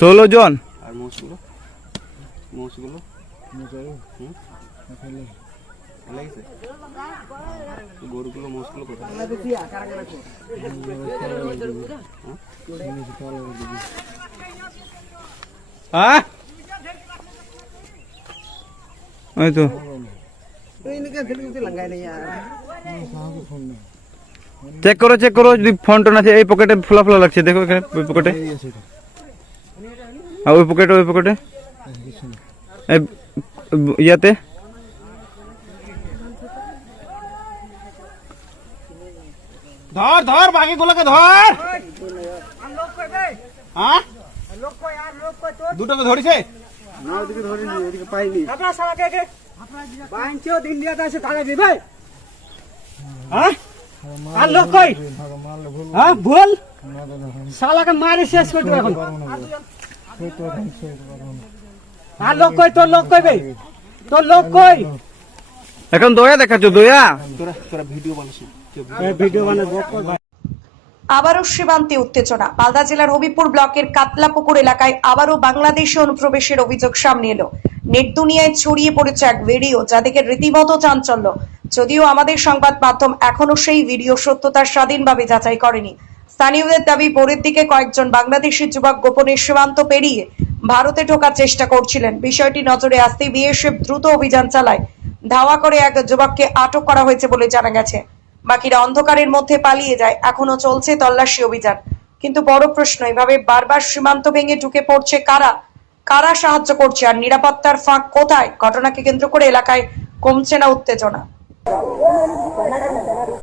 16 জন। আর মোষগুলো লাগিয়েছে গরুগুলো মোষগুলো কোথায়? হ্যাঁ ওই তো চেক করো যদি ফোন টোন আছে। এই পকেটে ফোলা ফোলা লাগছে, দেখো এখানে ওই পকেটে, আর ওই পকেটে এই ইয়াতে ধর বাকিগুলোকে ধর। হ্যাঁ দুটোকে ধরেছে না, ওদিকে ধরিনি, ওদিকে পাইনি। আর লোক কই? হ্যাঁ ভুল শালাকে মারি শেষ করে দেবো এখন। আর লোক কই? তোর লোক কই বে? তোর লোক কই? এখন দয়া দেখাচ্ছ, দয়া তোরা ভিডিও বানাস না? ভিডিও বানাবো ভাই। আবারও সীমান্তে উত্তেজনা। মালদা জেলার হবিপুর ব্লকের কাতলাপুকুর এলাকায় আবারও বাংলাদেশি অনুপ্রবেশের অভিযোগ সামনে এলো। নেট দুনিয়ায় ছড়িয়ে পড়েছে এক ভিডিও, যা দেখে রীতিমতো চাঞ্চল্য। যদিও আমাদের সংবাদ মাধ্যম এখনো সেই ভিডিও সত্যতার স্বাধীনভাবে যাচাই করেনি। স্থানীয়দের দাবি, ভোরের দিকে কয়েকজন বাংলাদেশি যুবক গোপনে সীমান্ত পেরিয়ে ভারতে ঢোকার চেষ্টা করছিলেন। বিষয়টি নজরে আসতেই বিএসএফ দ্রুত অভিযান চালায়। ধাওয়া করে এক যুবককে আটক করা হয়েছে বলে জানা গেছে। বাকিরা অন্ধকারের মধ্যে পালিয়ে যায়। এখনো চলছে তল্লাশি অভিযান। কিন্তু বড় প্রশ্ন, এভাবে বারবার সীমান্ত ভেঙে ঢুকে পড়ছে কারা সাহায্য করছে, আর নিরাপত্তার ফাঁক কোথায়? ঘটনাকে কেন্দ্র করে এলাকায় কমছে না উত্তেজনা।